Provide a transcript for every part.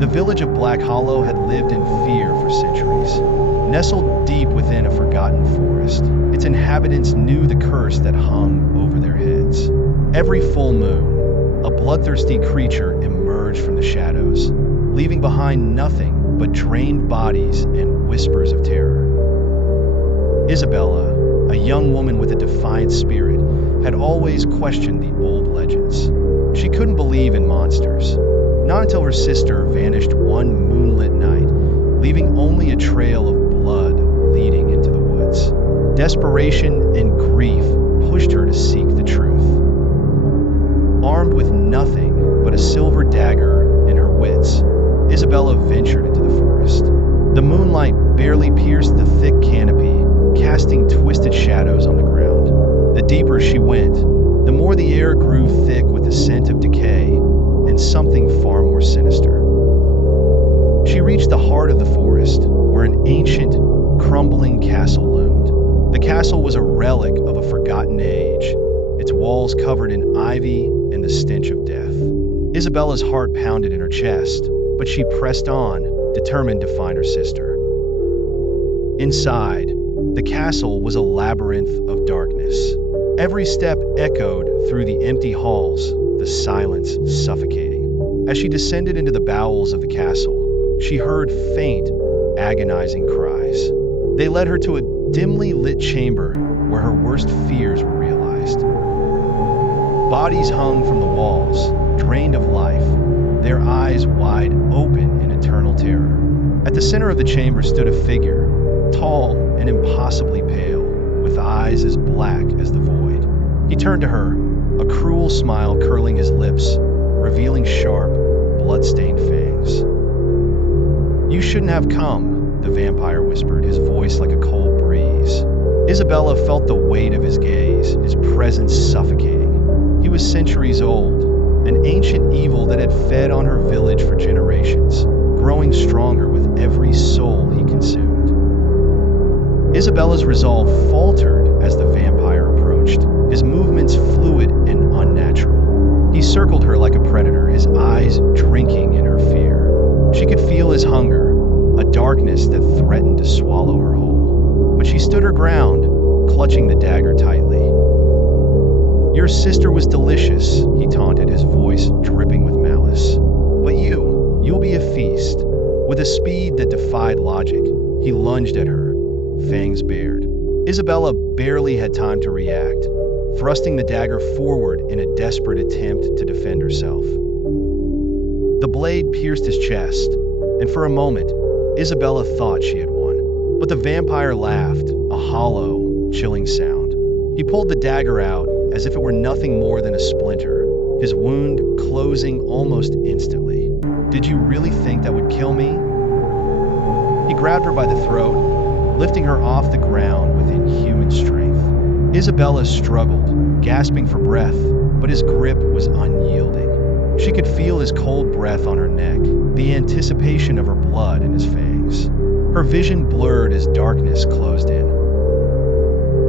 The village of Black Hollow had lived in fear for centuries. Nestled deep within a forgotten forest, its inhabitants knew the curse that hung over their heads. Every full moon, a bloodthirsty creature emerged from the shadows, leaving behind nothing but drained bodies and whispers of terror. Isabella, a young woman with a defiant spirit, had always questioned the old legends. She couldn't believe in monsters, not until her sister vanished one moonlit night, leaving only a trail of blood leading into the woods. Desperation and grief pushed her to seek the truth. Armed with nothing but a silver dagger and her wits, Isabella ventured into the forest. The moonlight barely pierced the thick canopy, casting twisted shadows on the ground. The deeper she went, the more the air grew thick with the scent of decay and something far more sinister. She reached the heart of the forest, where an ancient, crumbling castle loomed. The castle was a relic of a forgotten age, its walls covered in ivy and the stench of death. Isabella's heart pounded in her chest, but she pressed on, determined to find her sister. Inside, the castle was a labyrinth of darkness. Every step echoed through the empty halls, the silence suffocating. As she descended into the bowels of the castle, she heard faint, agonizing cries. They led her to a dimly lit chamber where her worst fears were realized. Bodies hung from the walls, drained of life, their eyes wide open in eternal terror. At the center of the chamber stood a figure, tall and impossibly pale, with eyes as black as the void. He turned to her, a cruel smile curling his lips, revealing sharp, blood-stained fangs. "You shouldn't have come," the vampire whispered, his voice like a cold breeze. Isabella felt the weight of his gaze, his presence suffocating. He was centuries old, an ancient evil that had fed on her village for generations, growing stronger with every soul he consumed. Isabella's resolve faltered as the vampire approached, his movements fluid and unnatural. He circled her like a predator, his eyes drinking in her fear. She could feel his hunger, a darkness that threatened to swallow her whole. But she stood her ground, clutching the dagger tightly. "Your sister was delicious," he taunted, his voice dripping with malice. "But you'll be a feast." With a speed that defied logic, he lunged at her, fangs bared. Isabella barely had time to react, thrusting the dagger forward in a desperate attempt to defend herself. The blade pierced his chest, and for a moment, Isabella thought she had won. But the vampire laughed, a hollow, chilling sound. He pulled the dagger out as if it were nothing more than a splinter, his wound closing almost instantly. "Did you really think that would kill me?" He grabbed her by the throat, lifting her off the ground with inhuman strength. Isabella struggled, gasping for breath, but his grip was unyielding. She could feel his cold breath on her neck, the anticipation of her blood in his fangs. Her vision blurred as darkness closed in.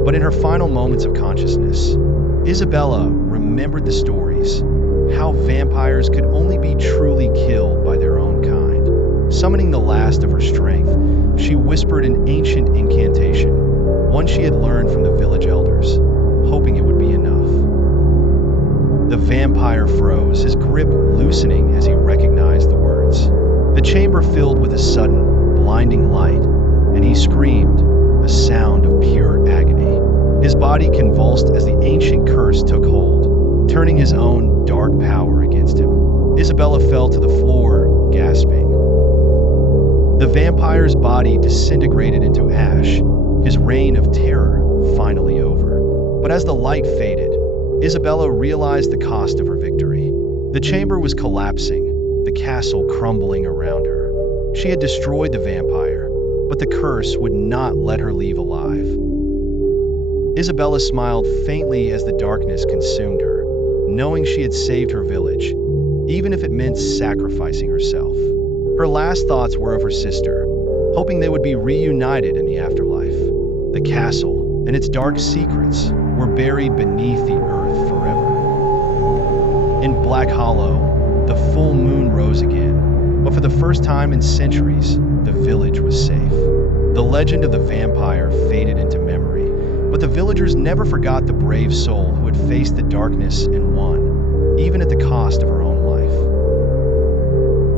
But in her final moments of consciousness, Isabella remembered the stories, how vampires could only be truly killed by their own kind. Summoning the last of her strength, she whispered an ancient incantation, one she had learned from the village elders, hoping it would be enough. The vampire froze, his grip loosening as he recognized the words. The chamber filled with a sudden, blinding light, and he screamed, a sound of pure agony. His body convulsed as the ancient curse took hold, turning his own dark power against him. Isabella fell to the floor, gasping. The vampire's body disintegrated into ash, his reign of terror finally over. But as the light faded, Isabella realized the cost of her victory. The chamber was collapsing, the castle crumbling around her. She had destroyed the vampire, but the curse would not let her leave alive. Isabella smiled faintly as the darkness consumed her, knowing she had saved her village, even if it meant sacrificing herself. Her last thoughts were of her sister, hoping they would be reunited in the afterlife. The castle and its dark secrets were buried beneath the earth forever. In Black Hollow, the full moon rose again, but for the first time in centuries, the village was safe. The legend of the vampire faded into memory, but the villagers never forgot the brave soul who had faced the darkness and won, even at the cost of her own life.